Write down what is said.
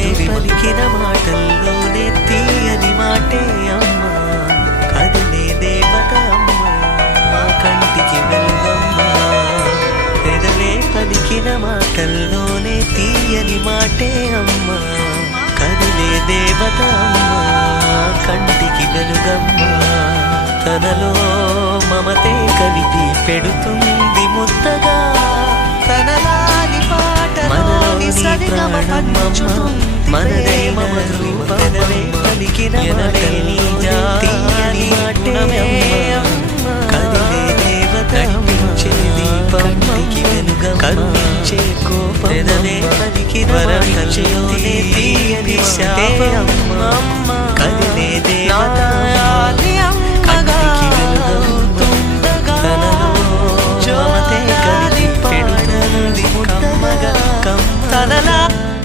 మాధురి పలికిన మాటల్లోనే తీయని మాటే అమ్మ కదిలే దేవత అమ్మ కంటికి వెలుగమ్మ పెదవే పలికిన మాటల్లోనే తీయని మాటే అమ్మ కదిలే దేవత అమ్మ కంటికి వెలుగమ్మ తనలో మమతే కలిపి పెడుతుంది ముద్దగా తనలాని పాట మనలోని ప్రాణమమ్మ మనదే మమ రూపమే పలికిన మాటల్లోని తీయని మాటే అమ్మ కదిలే దేవత కనిపించే దీపం కంటికి వెలుగమ్మ కరుణించే కోపం పెదవే పలికిన మాటల్లోని తీయని శాపం అమ్మ కదిలే దేవత